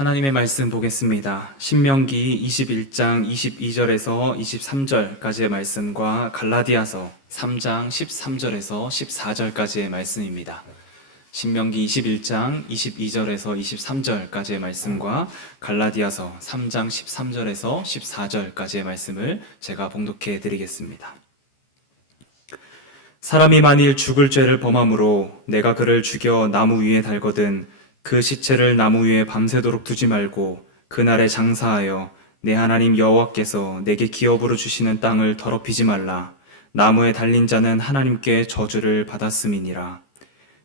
하나님의 말씀 보겠습니다. 신명기 21장 22절에서 23절까지의 말씀과 갈라디아서 3장 13절에서 14절까지의 말씀입니다. 신명기 21장 22절에서 23절까지의 말씀과 갈라디아서 3장 13절에서 14절까지의 말씀을 제가 봉독해 드리겠습니다. 사람이 만일 죽을 죄를 범함으로 내가 그를 죽여 나무 위에 달거든 그 시체를 나무 위에 밤새도록 두지 말고 그날에 장사하여 내 하나님 여호와께서 내게 기업으로 주시는 땅을 더럽히지 말라. 나무에 달린 자는 하나님께 저주를 받았음이니라.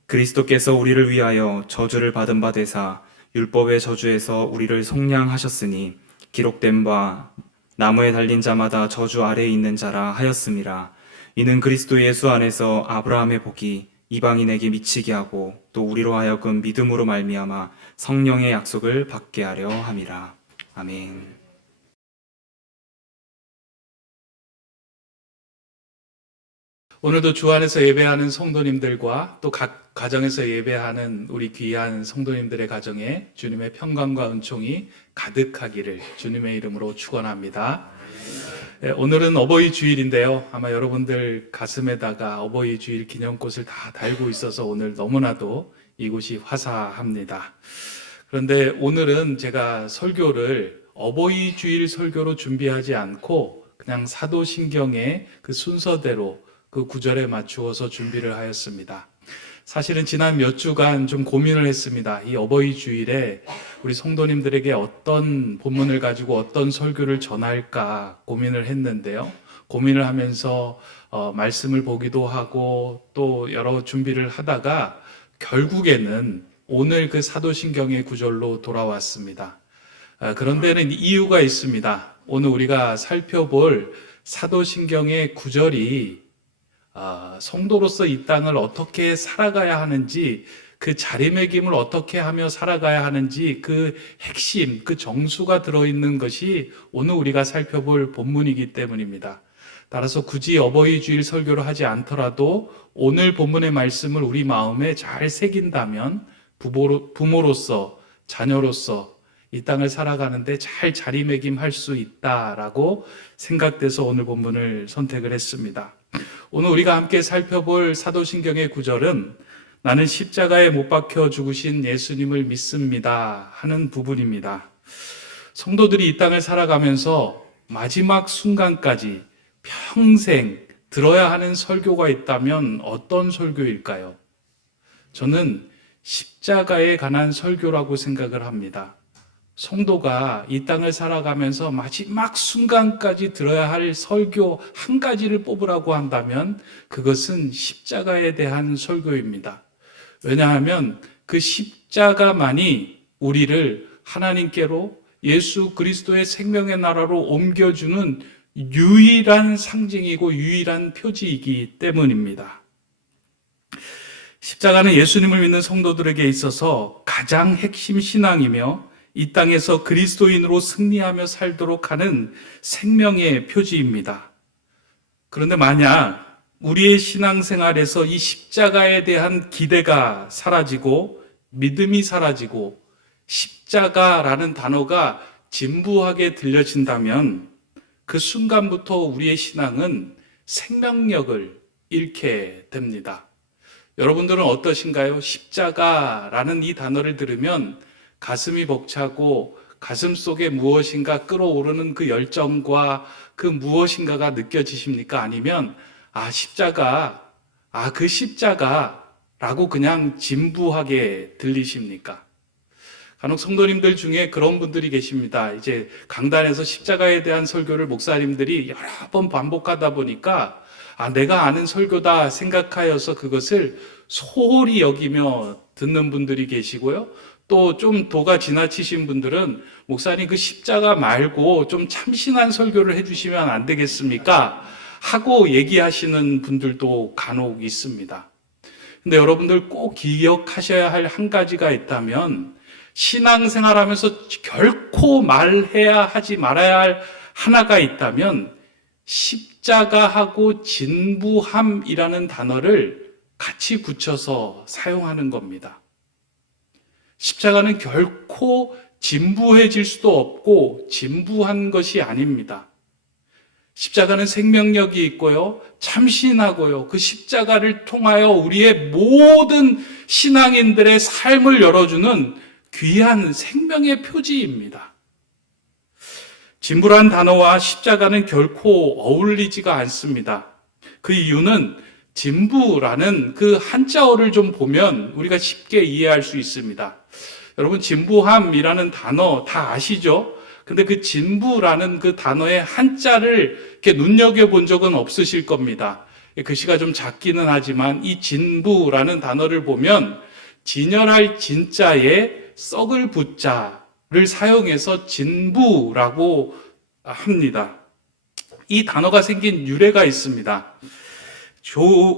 그리스도께서 우리를 위하여 저주를 받은 바 되사 율법의 저주에서 우리를 속량하셨으니 기록된 바 나무에 달린 자마다 저주 아래에 있는 자라 하였음이라. 이는 그리스도 예수 안에서 아브라함의 복이 이방인에게 미치게 하고 또 우리로 하여금 믿음으로 말미암아 성령의 약속을 받게 하려 함이라. 아멘. 오늘도 주 안에서 예배하는 성도님들과 또 각 가정에서 예배하는 우리 귀한 성도님들의 가정에 주님의 평강과 은총이 가득하기를 주님의 이름으로 축원합니다. 오늘은 어버이 주일인데요. 아마 여러분들 가슴에다가 어버이 주일 기념꽃을 다 달고 있어서 오늘 너무나도 이곳이 화사합니다. 그런데 오늘은 제가 설교를 어버이 주일 설교로 준비하지 않고 그냥 사도신경의 그 순서대로 그 구절에 맞추어서 준비를 하였습니다. 사실은 지난 몇 주간 좀 고민을 했습니다. 이 어버이 주일에 우리 성도님들에게 어떤 본문을 가지고 어떤 설교를 전할까 고민을 했는데요. 고민을 하면서 말씀을 보기도 하고 또 여러 준비를 하다가 결국에는 오늘 그 사도신경의 구절로 돌아왔습니다. 그런데는 이유가 있습니다. 오늘 우리가 살펴볼 사도신경의 구절이 성도로서 이 땅을 어떻게 살아가야 하는지, 그 자리매김을 어떻게 하며 살아가야 하는지 그 핵심, 그 정수가 들어있는 것이 오늘 우리가 살펴볼 본문이기 때문입니다. 따라서 굳이 어버이 주일 설교를 하지 않더라도 오늘 본문의 말씀을 우리 마음에 잘 새긴다면 부모로서, 자녀로서 이 땅을 살아가는데 잘 자리매김할 수 있다라고 생각돼서 오늘 본문을 선택을 했습니다. 오늘 우리가 함께 살펴볼 사도신경의 구절은 나는 십자가에 못 박혀 죽으신 예수님을 믿습니다 하는 부분입니다. 성도들이 이 땅을 살아가면서 마지막 순간까지 평생 들어야 하는 설교가 있다면 어떤 설교일까요? 저는 십자가에 관한 설교라고 생각을 합니다. 성도가 이 땅을 살아가면서 마지막 순간까지 들어야 할 설교 한 가지를 뽑으라고 한다면 그것은 십자가에 대한 설교입니다. 왜냐하면 그 십자가만이 우리를 하나님께로 예수 그리스도의 생명의 나라로 옮겨주는 유일한 상징이고 유일한 표지이기 때문입니다. 십자가는 예수님을 믿는 성도들에게 있어서 가장 핵심 신앙이며 이 땅에서 그리스도인으로 승리하며 살도록 하는 생명의 표지입니다. 그런데 만약 우리의 신앙생활에서 이 십자가에 대한 기대가 사라지고 믿음이 사라지고 십자가라는 단어가 진부하게 들려진다면 그 순간부터 우리의 신앙은 생명력을 잃게 됩니다. 여러분들은 어떠신가요? 십자가라는 이 단어를 들으면 가슴이 벅차고 가슴 속에 무엇인가 끓어오르는 그 열정과 그 무엇인가가 느껴지십니까? 아니면 십자가, 그 십자가라고 그냥 진부하게 들리십니까? 간혹 성도님들 중에 그런 분들이 계십니다. 이제 강단에서 십자가에 대한 설교를 목사님들이 여러 번 반복하다 보니까 내가 아는 설교다 생각하여서 그것을 소홀히 여기며 듣는 분들이 계시고요. 또 좀 도가 지나치신 분들은 목사님 그 십자가 말고 좀 참신한 설교를 해주시면 안 되겠습니까? 하고 얘기하시는 분들도 간혹 있습니다. 근데 여러분들 꼭 기억하셔야 할 한 가지가 있다면 신앙생활하면서 결코 말해야 하지 말아야 할 하나가 있다면 십자가하고 진부함이라는 단어를 같이 붙여서 사용하는 겁니다. 십자가는 결코 진부해질 수도 없고 진부한 것이 아닙니다. 십자가는 생명력이 있고요, 참신하고요, 그 십자가를 통하여 우리의 모든 신앙인들의 삶을 열어주는 귀한 생명의 표지입니다. 진부란 단어와 십자가는 결코 어울리지가 않습니다. 그 이유는 진부라는 그 한자어를 좀 보면 우리가 쉽게 이해할 수 있습니다. 여러분, 진부함이라는 단어 다 아시죠? 근데 그 진부라는 그 단어의 한자를 이렇게 눈여겨본 적은 없으실 겁니다. 글씨가 좀 작기는 하지만 이 진부라는 단어를 보면 진열할 진자에 썩을 부자를 사용해서 진부라고 합니다. 이 단어가 생긴 유래가 있습니다.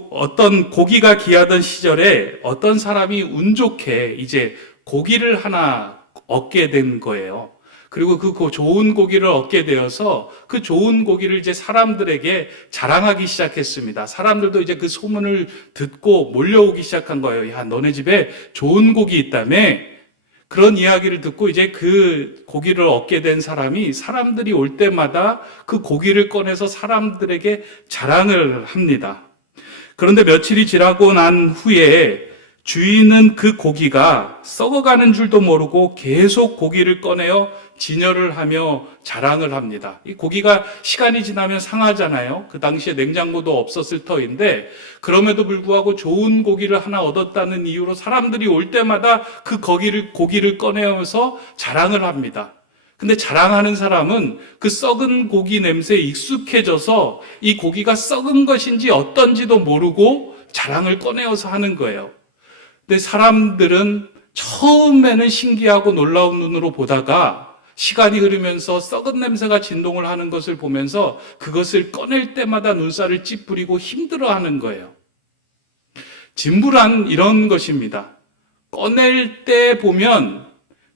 어떤 고기가 귀하던 시절에 어떤 사람이 운 좋게 이제 고기를 하나 얻게 된 거예요. 그리고 그 좋은 고기를 얻게 되어서 그 좋은 고기를 이제 사람들에게 자랑하기 시작했습니다. 사람들도 이제 그 소문을 듣고 몰려오기 시작한 거예요. 야, 너네 집에 좋은 고기 있다며? 그런 이야기를 듣고 이제 그 고기를 얻게 된 사람이 사람들이 올 때마다 그 고기를 꺼내서 사람들에게 자랑을 합니다. 그런데 며칠이 지나고 난 후에 주인은 그 고기가 썩어가는 줄도 모르고 계속 고기를 꺼내어 진열을 하며 자랑을 합니다. 이 고기가 시간이 지나면 상하잖아요. 그 당시에 냉장고도 없었을 터인데 그럼에도 불구하고 좋은 고기를 하나 얻었다는 이유로 사람들이 올 때마다 그 고기를 꺼내어서 자랑을 합니다. 근데 자랑하는 사람은 그 썩은 고기 냄새에 익숙해져서 이 고기가 썩은 것인지 어떤지도 모르고 자랑을 꺼내어서 하는 거예요. 근데 사람들은 처음에는 신기하고 놀라운 눈으로 보다가 시간이 흐르면서 썩은 냄새가 진동을 하는 것을 보면서 그것을 꺼낼 때마다 눈살을 찌푸리고 힘들어하는 거예요. 진부란 이런 것입니다. 꺼낼 때 보면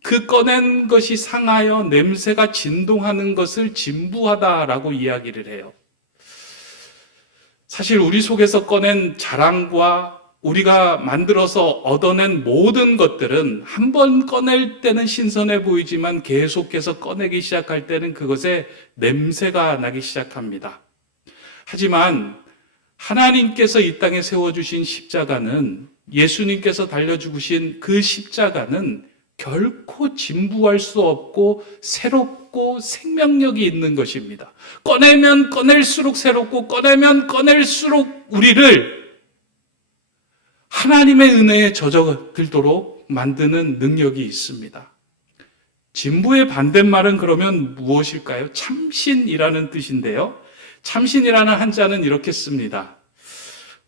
그 꺼낸 것이 상하여 냄새가 진동하는 것을 진부하다라고 이야기를 해요. 사실 우리 속에서 꺼낸 자랑과 우리가 만들어서 얻어낸 모든 것들은 한 번 꺼낼 때는 신선해 보이지만 계속해서 꺼내기 시작할 때는 그것에 냄새가 나기 시작합니다. 하지만 하나님께서 이 땅에 세워주신 십자가는, 예수님께서 달려주신 그 십자가는 결코 진부할 수 없고 새롭고 생명력이 있는 것입니다. 꺼내면 꺼낼수록 새롭고 꺼내면 꺼낼수록 우리를 하나님의 은혜에 젖어들도록 만드는 능력이 있습니다. 진부의 반대말은 그러면 무엇일까요? 참신이라는 뜻인데요. 참신이라는 한자는 이렇게 씁니다.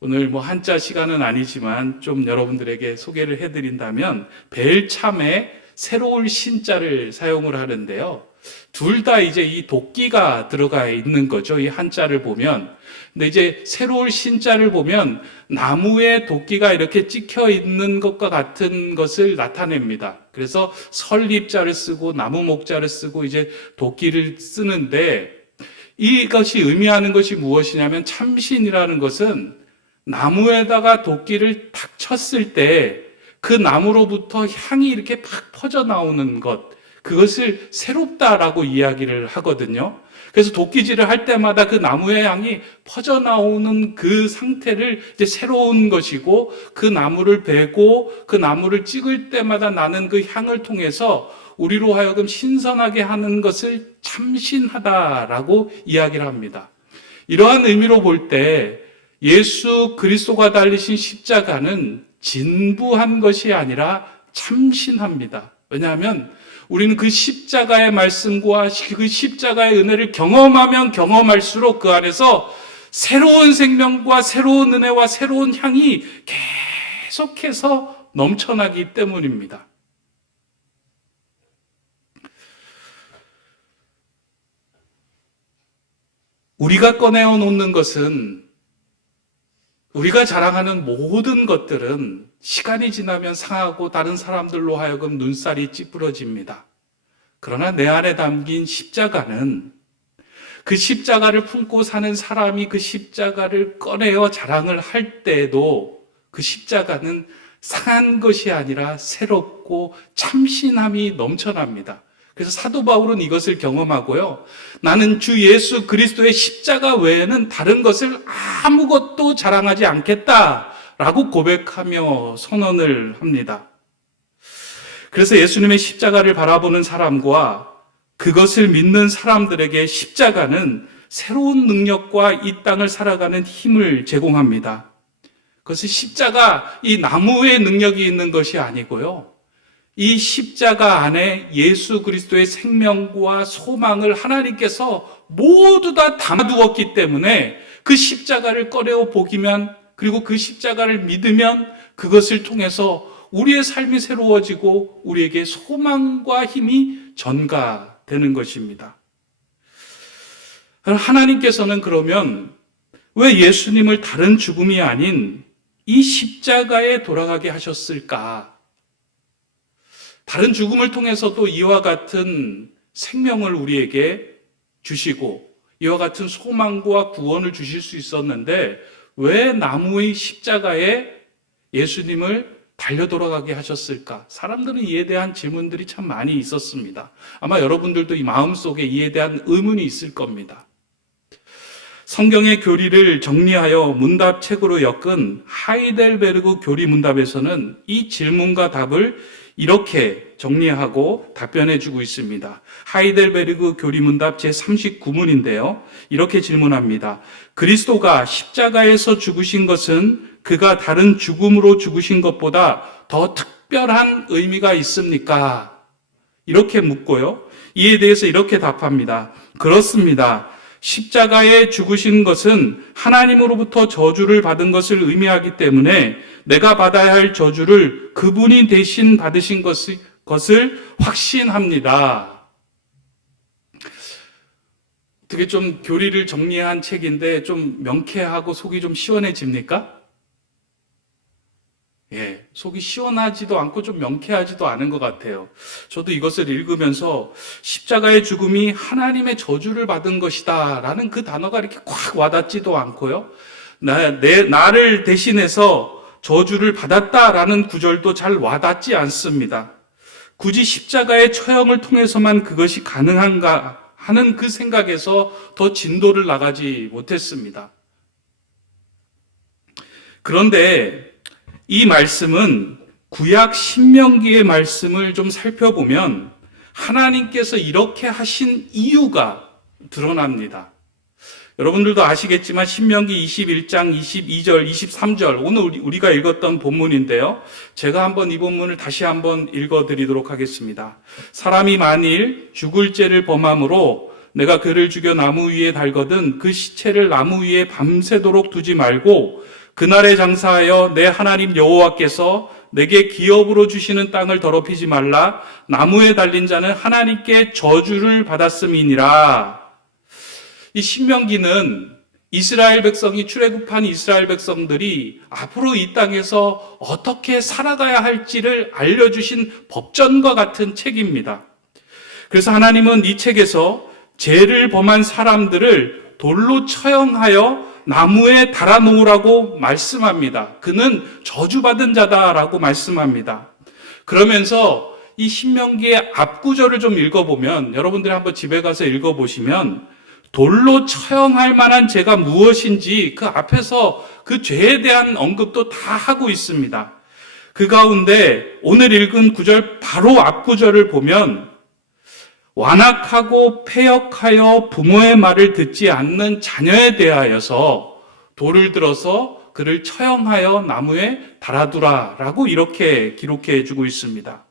오늘 한자 시간은 아니지만 좀 여러분들에게 소개를 해드린다면 벨참에 새로울 신자를 사용을 하는데요. 둘 다 이제 이 도끼가 들어가 있는 거죠. 이 한자를 보면. 근데 이제 새로울 신자를 보면 나무에 도끼가 이렇게 찍혀 있는 것과 같은 것을 나타냅니다. 그래서 설립자를 쓰고 나무 목자를 쓰고 이제 도끼를 쓰는데 이것이 의미하는 것이 무엇이냐면 참신이라는 것은 나무에다가 도끼를 탁 쳤을 때 그 나무로부터 향이 이렇게 팍 퍼져 나오는 것, 그것을 새롭다라고 이야기를 하거든요. 그래서 도끼질을 할 때마다 그 나무의 향이 퍼져 나오는 그 상태를 이제 새로운 것이고, 그 나무를 베고 그 나무를 찍을 때마다 나는 그 향을 통해서 우리로 하여금 신선하게 하는 것을 참신하다라고 이야기를 합니다. 이러한 의미로 볼 때 예수 그리스도가 달리신 십자가는 진부한 것이 아니라 참신합니다. 왜냐하면 우리는 그 십자가의 말씀과 그 십자가의 은혜를 경험하면 경험할수록 그 안에서 새로운 생명과 새로운 은혜와 새로운 향이 계속해서 넘쳐나기 때문입니다. 우리가 꺼내어 놓는 것은, 우리가 자랑하는 모든 것들은 시간이 지나면 상하고 다른 사람들로 하여금 눈살이 찌푸러집니다. 그러나 내 안에 담긴 십자가는, 그 십자가를 품고 사는 사람이 그 십자가를 꺼내어 자랑을 할 때에도 그 십자가는 상한 것이 아니라 새롭고 참신함이 넘쳐납니다. 그래서 사도 바울은 이것을 경험하고요. 나는 주 예수 그리스도의 십자가 외에는 다른 것을 아무것도 자랑하지 않겠다라고 고백하며 선언을 합니다. 그래서 예수님의 십자가를 바라보는 사람과 그것을 믿는 사람들에게 십자가는 새로운 능력과 이 땅을 살아가는 힘을 제공합니다. 그것은 십자가, 이 나무의 능력이 있는 것이 아니고요. 이 십자가 안에 예수 그리스도의 생명과 소망을 하나님께서 모두 다 담아두었기 때문에 그 십자가를 꺼려 보기면, 그리고 그 십자가를 믿으면 그것을 통해서 우리의 삶이 새로워지고 우리에게 소망과 힘이 전가되는 것입니다. 하나님께서는 그러면 왜 예수님을 다른 죽음이 아닌 이 십자가에 돌아가게 하셨을까? 다른 죽음을 통해서도 이와 같은 생명을 우리에게 주시고 이와 같은 소망과 구원을 주실 수 있었는데 왜 나무의 십자가에 예수님을 달려 돌아가게 하셨을까? 사람들은 이에 대한 질문들이 참 많이 있었습니다. 아마 여러분들도 이 마음속에 이에 대한 의문이 있을 겁니다. 성경의 교리를 정리하여 문답책으로 엮은 하이델베르그 교리 문답에서는 이 질문과 답을 이렇게 정리하고 답변해 주고 있습니다. 하이델베르그 교리 문답 제39문인데요. 이렇게 질문합니다. 그리스도가 십자가에서 죽으신 것은 그가 다른 죽음으로 죽으신 것보다 더 특별한 의미가 있습니까? 이렇게 묻고요. 이에 대해서 이렇게 답합니다. 그렇습니다. 십자가에 죽으신 것은 하나님으로부터 저주를 받은 것을 의미하기 때문에 내가 받아야 할 저주를 그분이 대신 받으신 것을 확신합니다. 어떻게 좀 교리를 정리한 책인데 좀 명쾌하고 속이 좀 시원해집니까? 예, 속이 시원하지도 않고 좀 명쾌하지도 않은 것 같아요. 저도 이것을 읽으면서 십자가의 죽음이 하나님의 저주를 받은 것이다 라는 그 단어가 이렇게 콱 와닿지도 않고요. 나를 대신해서 저주를 받았다라는 구절도 잘 와닿지 않습니다. 굳이 십자가의 처형을 통해서만 그것이 가능한가 하는 그 생각에서 더 진도를 나가지 못했습니다. 그런데 이 말씀은 구약 신명기의 말씀을 좀 살펴보면 하나님께서 이렇게 하신 이유가 드러납니다. 여러분들도 아시겠지만 신명기 21장 22절, 23절 오늘 우리가 읽었던 본문인데요. 제가 한번 이 본문을 다시 한번 읽어드리도록 하겠습니다. 사람이 만일 죽을 죄를 범함으로 내가 그를 죽여 나무 위에 달거든 그 시체를 나무 위에 밤새도록 두지 말고 그날에 장사하여 내 하나님 여호와께서 내게 기업으로 주시는 땅을 더럽히지 말라. 나무에 달린 자는 하나님께 저주를 받았음이니라. 이 신명기는 이스라엘 백성이 출애굽한 이스라엘 백성들이 앞으로 이 땅에서 어떻게 살아가야 할지를 알려주신 법전과 같은 책입니다. 그래서 하나님은 이 책에서 죄를 범한 사람들을 돌로 처형하여 나무에 달아놓으라고 말씀합니다. 그는 저주받은 자다라고 말씀합니다. 그러면서 이 신명기의 앞구절을 좀 읽어보면 여러분들이 한번 집에 가서 읽어보시면 돌로 처형할 만한 죄가 무엇인지 그 앞에서 그 죄에 대한 언급도 다 하고 있습니다. 그 가운데 오늘 읽은 구절 바로 앞구절을 보면 완악하고 패역하여 부모의 말을 듣지 않는 자녀에 대하여서 돌을 들어서 그를 처형하여 나무에 달아두라라고 이렇게 기록해 주고 있습니다.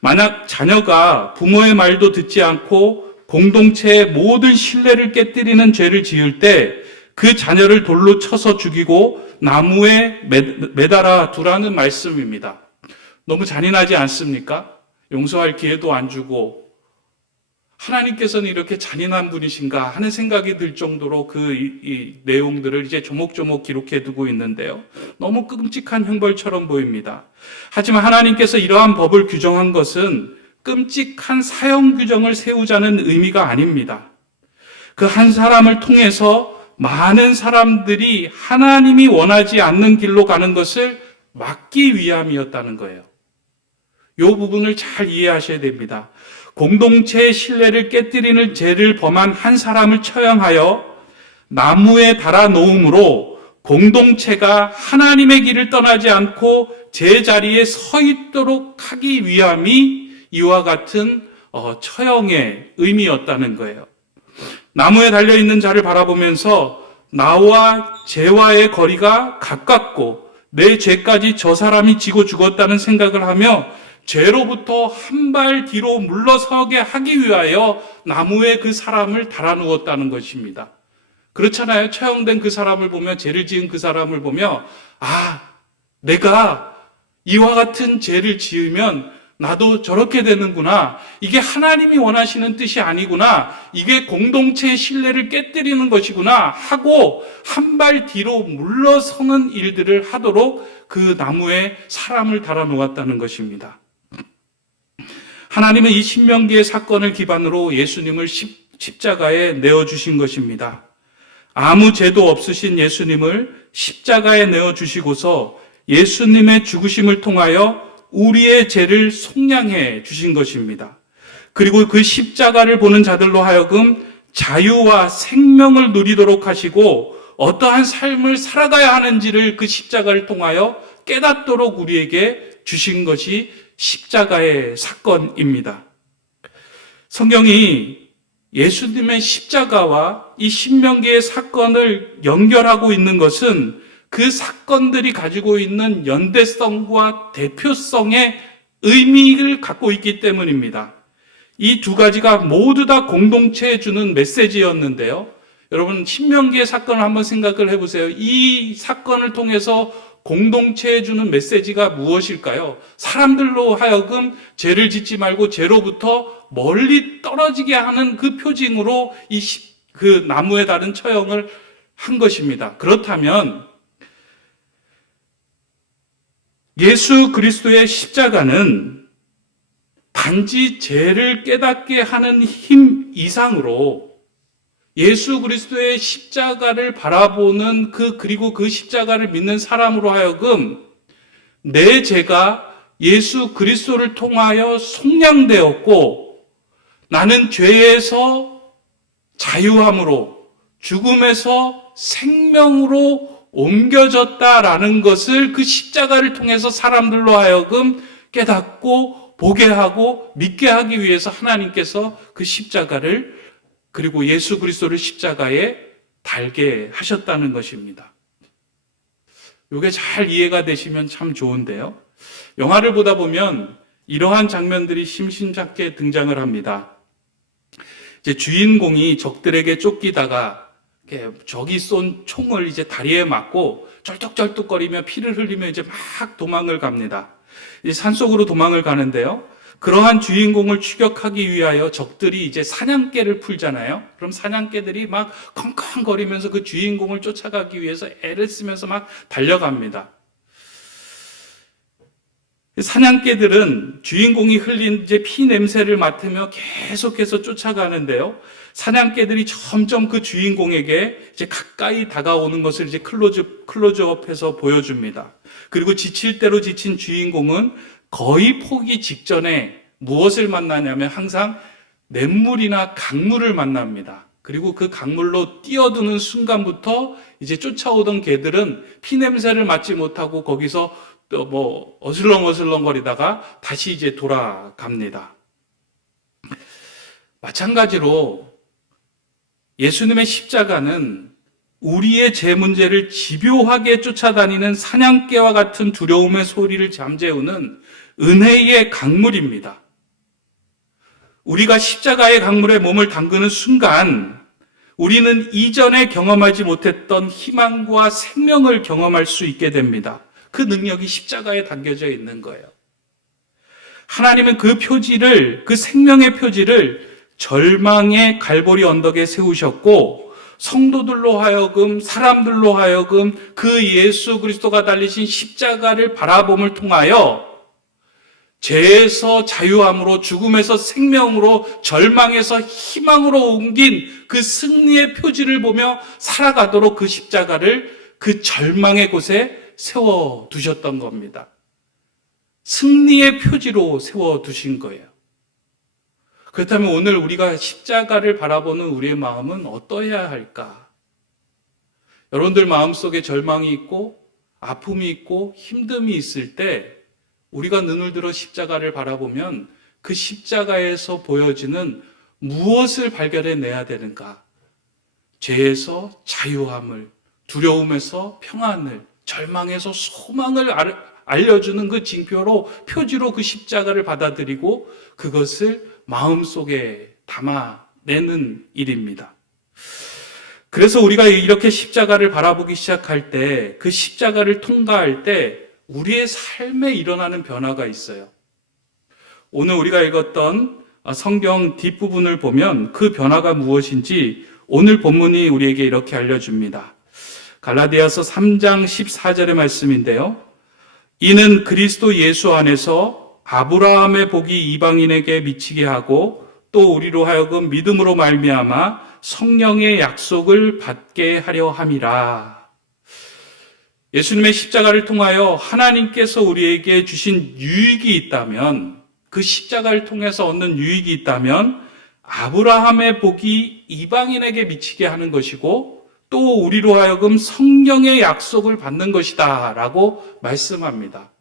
만약 자녀가 부모의 말도 듣지 않고 공동체의 모든 신뢰를 깨뜨리는 죄를 지을 때 그 자녀를 돌로 쳐서 죽이고 나무에 매달아 두라는 말씀입니다. 너무 잔인하지 않습니까? 용서할 기회도 안 주고 하나님께서는 이렇게 잔인한 분이신가 하는 생각이 들 정도로 이 내용들을 이제 조목조목 기록해 두고 있는데요. 너무 끔찍한 형벌처럼 보입니다. 하지만 하나님께서 이러한 법을 규정한 것은 끔찍한 사형 규정을 세우자는 의미가 아닙니다. 그 한 사람을 통해서 많은 사람들이 하나님이 원하지 않는 길로 가는 것을 막기 위함이었다는 거예요. 이 부분을 잘 이해하셔야 됩니다. 공동체의 신뢰를 깨뜨리는 죄를 범한 한 사람을 처형하여 나무에 달아 놓음으로 공동체가 하나님의 길을 떠나지 않고 제자리에 서 있도록 하기 위함이 이와 같은 처형의 의미였다는 거예요. 나무에 달려있는 자를 바라보면서 나와 죄와의 거리가 가깝고 내 죄까지 저 사람이 지고 죽었다는 생각을 하며 죄로부터 한 발 뒤로 물러서게 하기 위하여 나무에 그 사람을 달아누웠다는 것입니다. 그렇잖아요. 처형된 그 사람을 보며, 죄를 지은 그 사람을 보며, 내가 이와 같은 죄를 지으면 나도 저렇게 되는구나. 이게 하나님이 원하시는 뜻이 아니구나. 이게 공동체의 신뢰를 깨뜨리는 것이구나 하고 한 발 뒤로 물러서는 일들을 하도록 그 나무에 사람을 달아놓았다는 것입니다. 하나님은 이 신명기의 사건을 기반으로 예수님을 십자가에 내어주신 것입니다. 아무 죄도 없으신 예수님을 십자가에 내어주시고서 예수님의 죽으심을 통하여 우리의 죄를 속량해 주신 것입니다. 그리고 그 십자가를 보는 자들로 하여금 자유와 생명을 누리도록 하시고 어떠한 삶을 살아가야 하는지를 그 십자가를 통하여 깨닫도록 우리에게 주신 것이 십자가의 사건입니다. 성경이 예수님의 십자가와 이 신명기의 사건을 연결하고 있는 것은 그 사건들이 가지고 있는 연대성과 대표성의 의미를 갖고 있기 때문입니다. 이 두 가지가 모두 다 공동체에 주는 메시지였는데요. 여러분, 신명기의 사건을 한번 생각을 해보세요. 이 사건을 통해서 공동체에 주는 메시지가 무엇일까요? 사람들로 하여금 죄를 짓지 말고 죄로부터 멀리 떨어지게 하는 그 표징으로 그 나무에 달은 처형을 한 것입니다. 그렇다면 예수 그리스도의 십자가는 단지 죄를 깨닫게 하는 힘 이상으로 예수 그리스도의 십자가를 바라보는 그리고 그 십자가를 믿는 사람으로 하여금 내 죄가 예수 그리스도를 통하여 속량되었고 나는 죄에서 자유함으로 죽음에서 생명으로 옮겨졌다라는 것을 그 십자가를 통해서 사람들로 하여금 깨닫고 보게 하고 믿게 하기 위해서 하나님께서 그 십자가를 그리고 예수 그리스도를 십자가에 달게 하셨다는 것입니다. 이게 잘 이해가 되시면 참 좋은데요. 영화를 보다 보면 이러한 장면들이 심심찮게 등장을 합니다. 이제 주인공이 적들에게 쫓기다가 적이 쏜 총을 이제 다리에 맞고 쩔뚝쩔뚝거리며 피를 흘리며 이제 막 도망을 갑니다. 이제 산속으로 도망을 가는데요. 그러한 주인공을 추격하기 위하여 적들이 이제 사냥개를 풀잖아요. 그럼 사냥개들이 막 컹컹거리면서 그 주인공을 쫓아가기 위해서 애를 쓰면서 막 달려갑니다. 사냥개들은 주인공이 흘린 이제 피 냄새를 맡으며 계속해서 쫓아가는데요. 사냥개들이 점점 그 주인공에게 이제 가까이 다가오는 것을 이제 클로즈업해서 보여줍니다. 그리고 지칠 대로 지친 주인공은 거의 포기 직전에 무엇을 만나냐면 항상 냇물이나 강물을 만납니다. 그리고 그 강물로 뛰어드는 순간부터 이제 쫓아오던 개들은 피 냄새를 맡지 못하고 거기서 또 뭐 어슬렁어슬렁거리다가 다시 이제 돌아갑니다. 마찬가지로 예수님의 십자가는 우리의 죄 문제를 집요하게 쫓아다니는 사냥개와 같은 두려움의 소리를 잠재우는 은혜의 강물입니다. 우리가 십자가의 강물에 몸을 담그는 순간 우리는 이전에 경험하지 못했던 희망과 생명을 경험할 수 있게 됩니다. 그 능력이 십자가에 담겨져 있는 거예요. 하나님은 그 표지를, 그 생명의 표지를 절망의 갈보리 언덕에 세우셨고 성도들로 하여금, 사람들로 하여금 그 예수 그리스도가 달리신 십자가를 바라봄을 통하여 죄에서 자유함으로, 죽음에서 생명으로, 절망에서 희망으로 옮긴 그 승리의 표지를 보며 살아가도록 그 십자가를 그 절망의 곳에 세워두셨던 겁니다. 승리의 표지로 세워두신 거예요. 그렇다면 오늘 우리가 십자가를 바라보는 우리의 마음은 어떠해야 할까? 여러분들 마음속에 절망이 있고 아픔이 있고 힘듦이 있을 때 우리가 눈을 들어 십자가를 바라보면 그 십자가에서 보여지는 무엇을 발견해내야 되는가? 죄에서 자유함을, 두려움에서 평안을, 절망에서 소망을 알려주는 그 징표로, 표지로 그 십자가를 받아들이고 그것을 마음속에 담아내는 일입니다. 그래서 우리가 이렇게 십자가를 바라보기 시작할 때, 그 십자가를 통과할 때 우리의 삶에 일어나는 변화가 있어요. 오늘 우리가 읽었던 성경 뒷부분을 보면 그 변화가 무엇인지 오늘 본문이 우리에게 이렇게 알려줍니다. 갈라디아서 3장 14절의 말씀인데요. 이는 그리스도 예수 안에서 아브라함의 복이 이방인에게 미치게 하고 또 우리로 하여금 믿음으로 말미암아 성령의 약속을 받게 하려 함이라. 예수님의 십자가를 통하여 하나님께서 우리에게 주신 유익이 있다면, 그 십자가를 통해서 얻는 유익이 있다면 아브라함의 복이 이방인에게 미치게 하는 것이고 또 우리로 하여금 성령의 약속을 받는 것이다 라고 말씀합니다.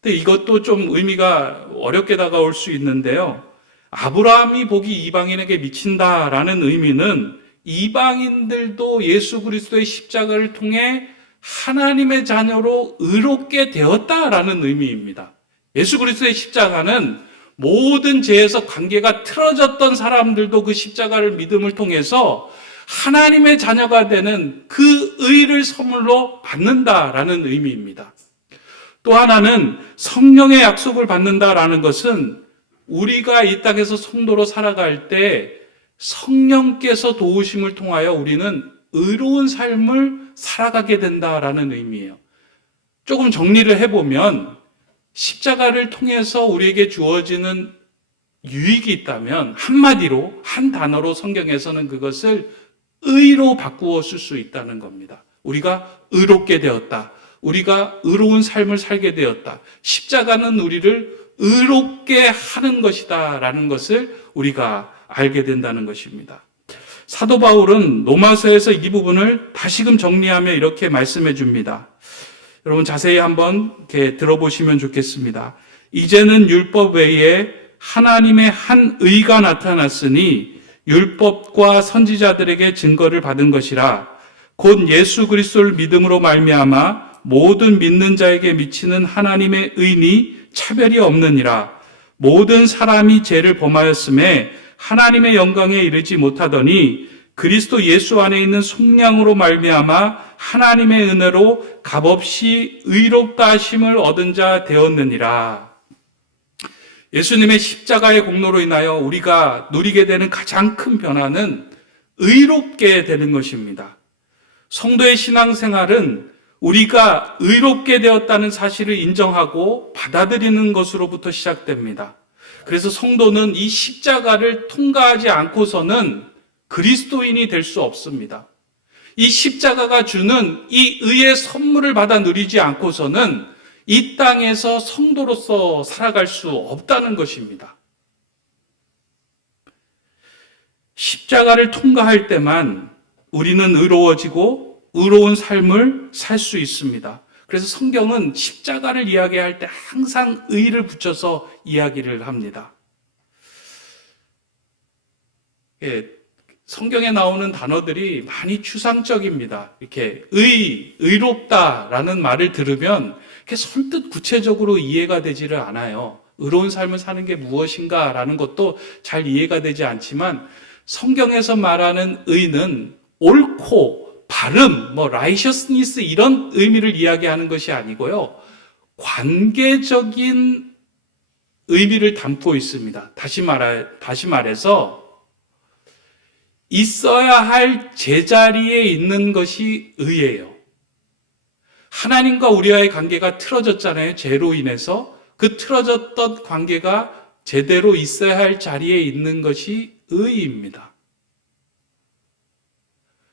근데 이것도 좀 의미가 어렵게 다가올 수 있는데요. 아브라함이 복이 이방인에게 미친다라는 의미는 이방인들도 예수 그리스도의 십자가를 통해 하나님의 자녀로 의롭게 되었다라는 의미입니다. 예수 그리스도의 십자가는 모든 죄에서 관계가 틀어졌던 사람들도 그 십자가를 믿음을 통해서 하나님의 자녀가 되는 그 의를 선물로 받는다라는 의미입니다. 또 하나는 성령의 약속을 받는다라는 것은 우리가 이 땅에서 성도로 살아갈 때 성령께서 도우심을 통하여 우리는 의로운 삶을 살아가게 된다라는 의미예요. 조금 정리를 해보면 십자가를 통해서 우리에게 주어지는 유익이 있다면 한마디로, 한 단어로 성경에서는 그것을 의로 바꾸어 쓸 수 있다는 겁니다. 우리가 의롭게 되었다. 우리가 의로운 삶을 살게 되었다. 십자가는 우리를 의롭게 하는 것이다 라는 것을 우리가 알게 된다는 것입니다. 사도 바울은 로마서에서 이 부분을 다시금 정리하며 이렇게 말씀해 줍니다. 여러분 자세히 한번 이렇게 들어보시면 좋겠습니다. 이제는 율법 외에 하나님의 한 의가 나타났으니 율법과 선지자들에게 증거를 받은 것이라. 곧 예수 그리스도를 믿음으로 말미암아 모든 믿는 자에게 미치는 하나님의 의니 차별이 없느니라. 모든 사람이 죄를 범하였음에 하나님의 영광에 이르지 못하더니 그리스도 예수 안에 있는 속량으로 말미암아 하나님의 은혜로 값없이 의롭다 하심을 얻은 자 되었느니라. 예수님의 십자가의 공로로 인하여 우리가 누리게 되는 가장 큰 변화는 의롭게 되는 것입니다. 성도의 신앙생활은 우리가 의롭게 되었다는 사실을 인정하고 받아들이는 것으로부터 시작됩니다. 그래서 성도는 이 십자가를 통과하지 않고서는 그리스도인이 될 수 없습니다. 이 십자가가 주는 이 의의 선물을 받아 누리지 않고서는 이 땅에서 성도로서 살아갈 수 없다는 것입니다. 십자가를 통과할 때만 우리는 의로워지고 의로운 삶을 살 수 있습니다. 그래서 성경은 십자가를 이야기할 때 항상 의를 붙여서 이야기를 합니다. 성경에 나오는 단어들이 많이 추상적입니다. 이렇게 의롭다라는 말을 들으면 이렇게 선뜻 구체적으로 이해가 되지를 않아요. 의로운 삶을 사는 게 무엇인가라는 것도 잘 이해가 되지 않지만 성경에서 말하는 의는 옳고 바름, righteousness 이런 의미를 이야기하는 것이 아니고요. 관계적인 의미를 담고 있습니다. 다시 말해서 있어야 할 제자리에 있는 것이 의예요. 하나님과 우리와의 관계가 틀어졌잖아요. 죄로 인해서. 그 틀어졌던 관계가 제대로 있어야 할 자리에 있는 것이 의입니다.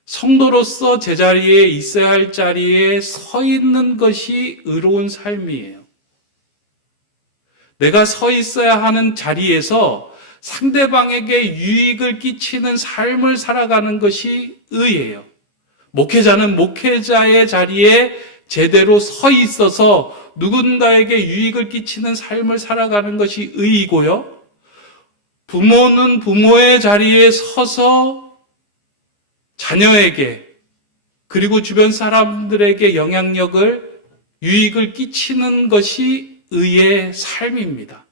성도로서 제자리에 있어야 할 자리에 서 있는 것이 의로운 삶이에요. 내가 서 있어야 하는 자리에서 상대방에게 유익을 끼치는 삶을 살아가는 것이 의예요. 목회자는 목회자의 자리에 제대로 서 있어서 누군가에게 유익을 끼치는 삶을 살아가는 것이 의이고요. 부모는 부모의 자리에 서서 자녀에게 그리고 주변 사람들에게 영향력을, 유익을 끼치는 것이 의의 삶입니다.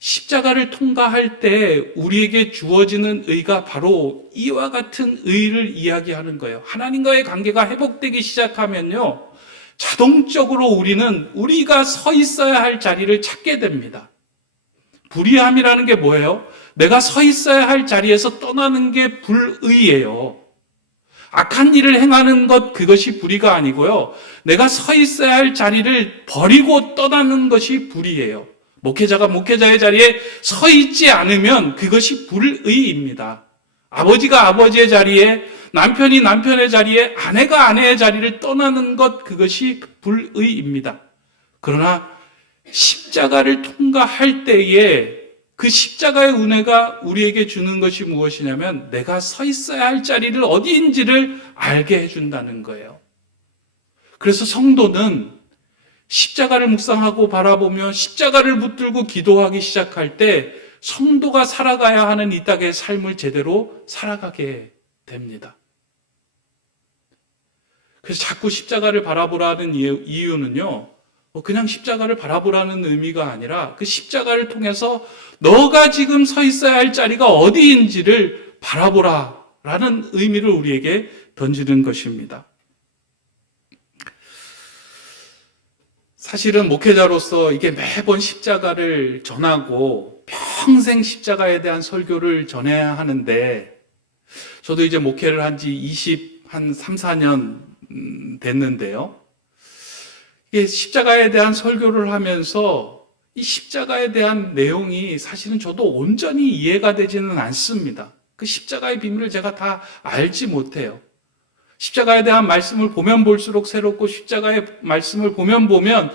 십자가를 통과할 때 우리에게 주어지는 의가 바로 이와 같은 의를 이야기하는 거예요. 하나님과의 관계가 회복되기 시작하면요, 자동적으로 우리는 우리가 서 있어야 할 자리를 찾게 됩니다. 불의함이라는 게 뭐예요? 내가 서 있어야 할 자리에서 떠나는 게 불의예요. 악한 일을 행하는 것, 그것이 불의가 아니고요. 내가 서 있어야 할 자리를 버리고 떠나는 것이 불의예요. 목회자가 목회자의 자리에 서 있지 않으면 그것이 불의입니다. 아버지가 아버지의 자리에, 남편이 남편의 자리에, 아내가 아내의 자리를 떠나는 것, 그것이 불의입니다. 그러나 십자가를 통과할 때에 그 십자가의 은혜가 우리에게 주는 것이 무엇이냐면 내가 서 있어야 할 자리를 어디인지를 알게 해준다는 거예요. 그래서 성도는 십자가를 묵상하고 바라보며 십자가를 붙들고 기도하기 시작할 때 성도가 살아가야 하는 이 땅의 삶을 제대로 살아가게 됩니다. 그래서 자꾸 십자가를 바라보라는 이유는요, 그냥 십자가를 바라보라는 의미가 아니라 그 십자가를 통해서 너가 지금 서 있어야 할 자리가 어디인지를 바라보라라는 의미를 우리에게 던지는 것입니다. 사실은 목회자로서 이게 매번 십자가를 전하고 평생 십자가에 대한 설교를 전해야 하는데, 저도 이제 목회를 한 지 3, 4년 됐는데요. 이게 십자가에 대한 설교를 하면서 이 십자가에 대한 내용이 사실은 저도 온전히 이해가 되지는 않습니다. 그 십자가의 비밀을 제가 다 알지 못해요. 십자가에 대한 말씀을 보면 볼수록 새롭고, 십자가의 말씀을 보면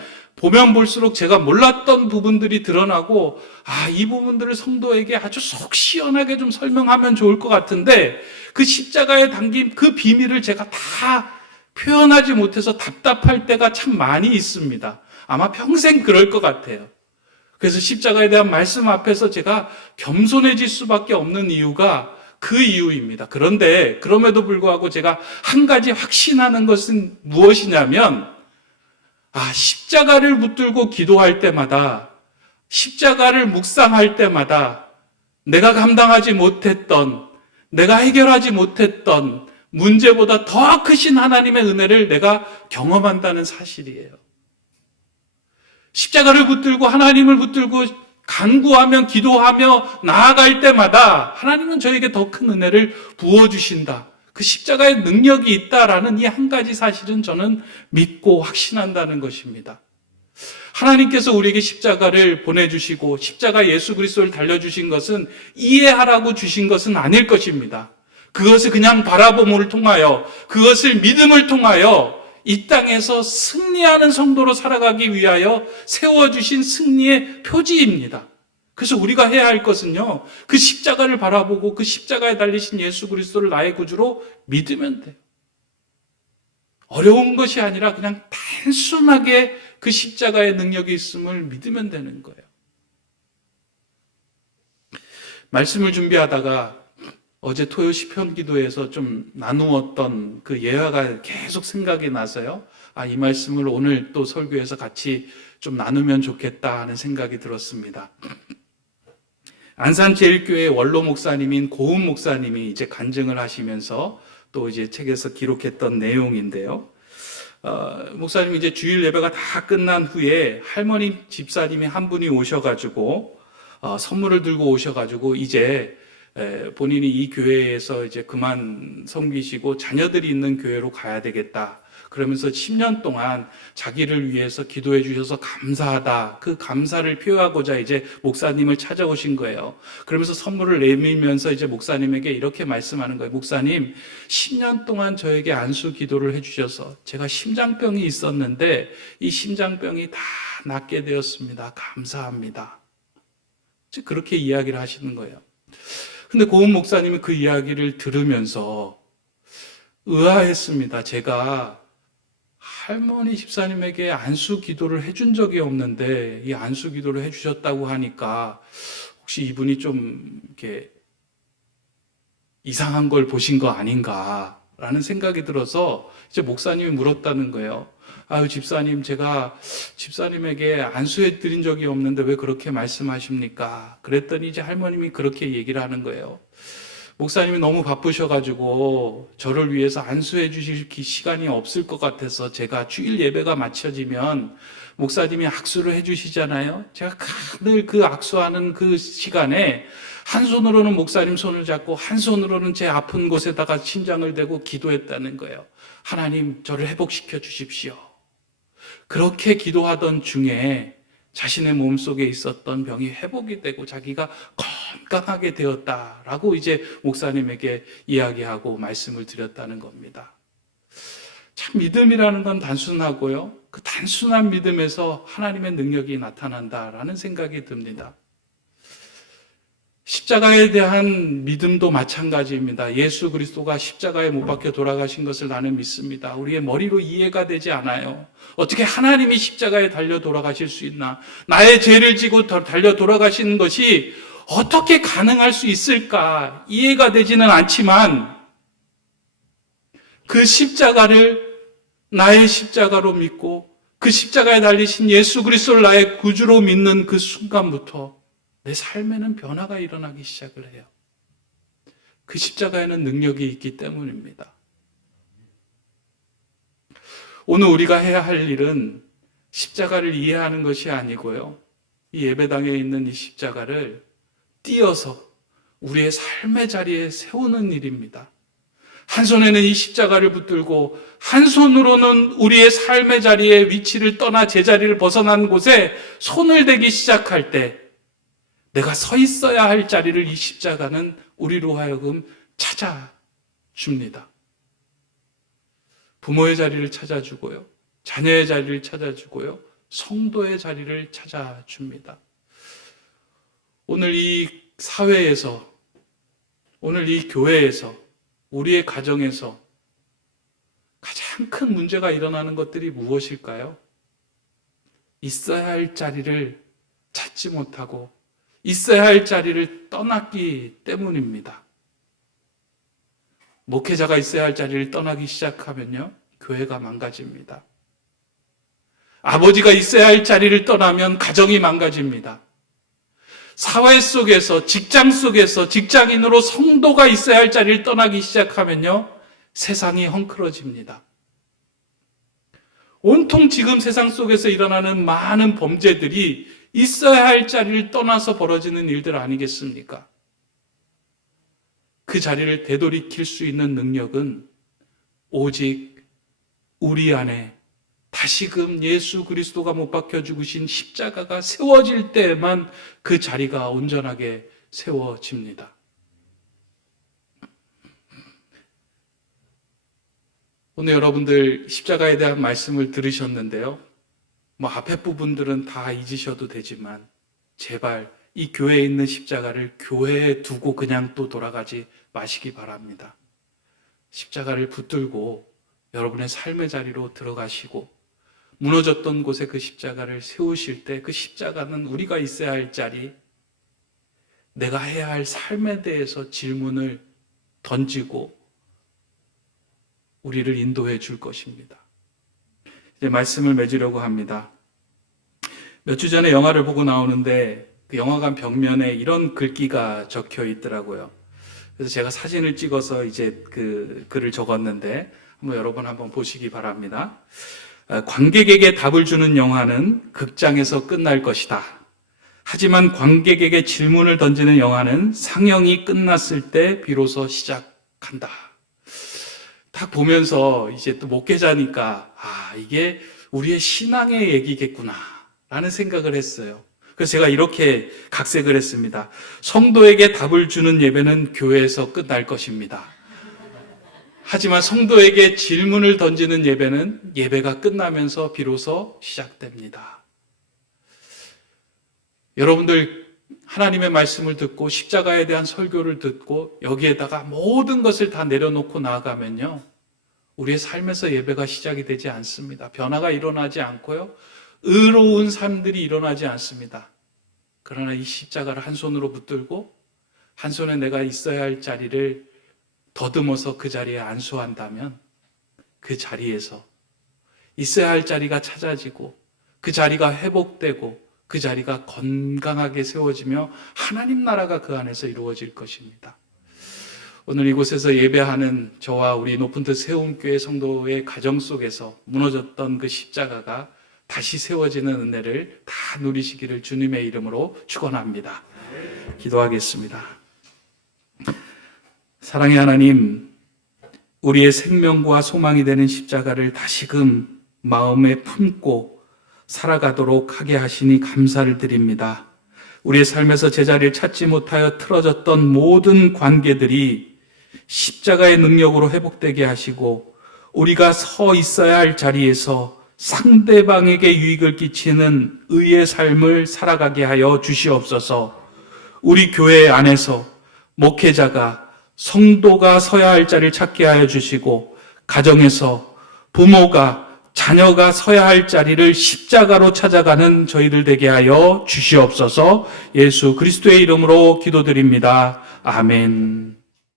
볼수록 제가 몰랐던 부분들이 드러나고, 이 부분들을 성도에게 아주 속 시원하게 좀 설명하면 좋을 것 같은데, 그 십자가에 담긴 그 비밀을 제가 다 표현하지 못해서 답답할 때가 참 많이 있습니다. 아마 평생 그럴 것 같아요. 그래서 십자가에 대한 말씀 앞에서 제가 겸손해질 수밖에 없는 이유가 그 이유입니다. 그런데 그럼에도 불구하고 제가 한 가지 확신하는 것은 무엇이냐면, 십자가를 붙들고 기도할 때마다, 십자가를 묵상할 때마다 내가 감당하지 못했던, 내가 해결하지 못했던 문제보다 더 크신 하나님의 은혜를 내가 경험한다는 사실이에요. 십자가를 붙들고 하나님을 붙들고 간구하며 기도하며 나아갈 때마다 하나님은 저에게 더 큰 은혜를 부어주신다. 그 십자가의 능력이 있다라는 이 한 가지 사실은 저는 믿고 확신한다는 것입니다. 하나님께서 우리에게 십자가를 보내주시고 십자가 예수 그리스도를 달려주신 것은 이해하라고 주신 것은 아닐 것입니다. 그것을 그냥 바라봄을 통하여, 그것을 믿음을 통하여 이 땅에서 승리하는 성도로 살아가기 위하여 세워주신 승리의 표지입니다. 그래서 우리가 해야 할 것은요, 그 십자가를 바라보고 그 십자가에 달리신 예수 그리스도를 나의 구주로 믿으면 돼요. 어려운 것이 아니라 그냥 단순하게 그 십자가의 능력이 있음을 믿으면 되는 거예요. 말씀을 준비하다가 어제 토요 시편 기도에서 좀 나누었던 그 예화가 계속 생각이 나서요. 이 말씀을 오늘 또 설교에서 같이 좀 나누면 좋겠다 하는 생각이 들었습니다. 안산제일교회 원로 목사님인 고은 목사님이 이제 간증을 하시면서 또 이제 책에서 기록했던 내용인데요. 목사님이 이제 주일 예배가 다 끝난 후에 할머니 집사님이 한 분이 오셔가지고 선물을 들고 오셔가지고 이제 본인이 이 교회에서 이제 그만 섬기시고 자녀들이 있는 교회로 가야 되겠다. 그러면서 10년 동안 자기를 위해서 기도해 주셔서 감사하다. 그 감사를 표하고자 이제 목사님을 찾아오신 거예요. 그러면서 선물을 내밀면서 이제 목사님에게 이렇게 말씀하는 거예요. 목사님, 10년 동안 저에게 안수 기도를 해 주셔서 제가 심장병이 있었는데 이 심장병이 다 낫게 되었습니다. 감사합니다. 그렇게 이야기를 하시는 거예요. 근데 고은 목사님은 그 이야기를 들으면서 의아했습니다. 제가 할머니 집사님에게 안수 기도를 해준 적이 없는데 이 안수 기도를 해주셨다고 하니까 혹시 이분이 좀 이렇게 이상한 걸 보신 거 아닌가라는 생각이 들어서 이제 목사님이 물었다는 거예요. 아유, 집사님, 제가 집사님에게 안수해 드린 적이 없는데 왜 그렇게 말씀하십니까? 그랬더니 이제 할머님이 그렇게 얘기를 하는 거예요. 목사님이 너무 바쁘셔가지고 저를 위해서 안수해 주실 시간이 없을 것 같아서 제가 주일 예배가 마쳐지면 목사님이 악수를 해 주시잖아요. 제가 늘 그 악수하는 그 시간에 한 손으로는 목사님 손을 잡고 한 손으로는 제 아픈 곳에다가 심장을 대고 기도했다는 거예요. 하나님, 저를 회복시켜 주십시오. 그렇게 기도하던 중에 자신의 몸속에 있었던 병이 회복이 되고 자기가 건강하게 되었다라고 이제 목사님에게 이야기하고 말씀을 드렸다는 겁니다. 참 믿음이라는 건 단순하고요. 그 단순한 믿음에서 하나님의 능력이 나타난다라는 생각이 듭니다. 십자가에 대한 믿음도 마찬가지입니다. 예수 그리스도가 십자가에 못 박혀 돌아가신 것을 나는 믿습니다. 우리의 머리로 이해가 되지 않아요. 어떻게 하나님이 십자가에 달려 돌아가실 수 있나? 나의 죄를 지고 달려 돌아가시는 것이 어떻게 가능할 수 있을까? 이해가 되지는 않지만 그 십자가를 나의 십자가로 믿고 그 십자가에 달리신 예수 그리스도를 나의 구주로 믿는 그 순간부터 내 삶에는 변화가 일어나기 시작을 해요. 그 십자가에는 능력이 있기 때문입니다. 오늘 우리가 해야 할 일은 십자가를 이해하는 것이 아니고요. 이 예배당에 있는 이 십자가를 띄어서 우리의 삶의 자리에 세우는 일입니다. 한 손에는 이 십자가를 붙들고 한 손으로는 우리의 삶의 자리에 위치를 떠나 제자리를 벗어난 곳에 손을 대기 시작할 때 내가 서 있어야 할 자리를 이 십자가는 우리로 하여금 찾아줍니다. 부모의 자리를 찾아주고요. 자녀의 자리를 찾아주고요. 성도의 자리를 찾아줍니다. 오늘 이 사회에서, 오늘 이 교회에서, 우리의 가정에서 가장 큰 문제가 일어나는 것들이 무엇일까요? 있어야 할 자리를 찾지 못하고 있어야 할 자리를 떠났기 때문입니다. 목회자가 있어야 할 자리를 떠나기 시작하면요, 교회가 망가집니다. 아버지가 있어야 할 자리를 떠나면 가정이 망가집니다. 사회 속에서, 직장 속에서 직장인으로 성도가 있어야 할 자리를 떠나기 시작하면요, 세상이 헝클어집니다. 온통 지금 세상 속에서 일어나는 많은 범죄들이 있어야 할 자리를 떠나서 벌어지는 일들 아니겠습니까? 그 자리를 되돌이킬 수 있는 능력은 오직 우리 안에 다시금 예수 그리스도가 못 박혀 죽으신 십자가가 세워질 때에만 그 자리가 온전하게 세워집니다. 오늘 여러분들 십자가에 대한 말씀을 들으셨는데요. 앞에 부분들은 다 잊으셔도 되지만 제발 이 교회에 있는 십자가를 교회에 두고 그냥 또 돌아가지 마시기 바랍니다. 십자가를 붙들고 여러분의 삶의 자리로 들어가시고 무너졌던 곳에 그 십자가를 세우실 때 그 십자가는 우리가 있어야 할 자리, 내가 해야 할 삶에 대해서 질문을 던지고 우리를 인도해 줄 것입니다. 이제 말씀을 맺으려고 합니다. 몇 주 전에 영화를 보고 나오는데 그 영화관 벽면에 이런 글귀가 적혀 있더라고요. 그래서 제가 사진을 찍어서 이제 그 글을 적었는데 여러분 한번 보시기 바랍니다. 관객에게 답을 주는 영화는 극장에서 끝날 것이다. 하지만 관객에게 질문을 던지는 영화는 상영이 끝났을 때 비로소 시작한다. 딱 보면서 이제 또 목회자니까 이게 우리의 신앙의 얘기겠구나 라는 생각을 했어요. 그래서 제가 이렇게 각색을 했습니다. 성도에게 답을 주는 예배는 교회에서 끝날 것입니다. 하지만 성도에게 질문을 던지는 예배는 예배가 끝나면서 비로소 시작됩니다. 여러분들 하나님의 말씀을 듣고 십자가에 대한 설교를 듣고 여기에다가 모든 것을 다 내려놓고 나아가면요, 우리의 삶에서 예배가 시작이 되지 않습니다. 변화가 일어나지 않고요, 의로운 삶들이 일어나지 않습니다. 그러나 이 십자가를 한 손으로 붙들고 한 손에 내가 있어야 할 자리를 더듬어서 그 자리에 안수한다면 그 자리에서 있어야 할 자리가 찾아지고 그 자리가 회복되고 그 자리가 건강하게 세워지며 하나님 나라가 그 안에서 이루어질 것입니다. 오늘 이곳에서 예배하는 저와 우리 높은 뜻 세움교회 성도의 가정 속에서 무너졌던 그 십자가가 다시 세워지는 은혜를 다 누리시기를 주님의 이름으로 축원합니다. 기도하겠습니다. 사랑의 하나님, 우리의 생명과 소망이 되는 십자가를 다시금 마음에 품고 살아가도록 하게 하시니 감사를 드립니다. 우리의 삶에서 제자리를 찾지 못하여 틀어졌던 모든 관계들이 십자가의 능력으로 회복되게 하시고 우리가 서 있어야 할 자리에서 상대방에게 유익을 끼치는 의의 삶을 살아가게 하여 주시옵소서. 우리 교회 안에서 목회자가 성도가 서야 할 자리를 찾게 하여 주시고 가정에서 부모가 자녀가 서야 할 자리를 십자가로 찾아가는 저희들 되게 하여 주시옵소서. 예수 그리스도의 이름으로 기도드립니다. 아멘.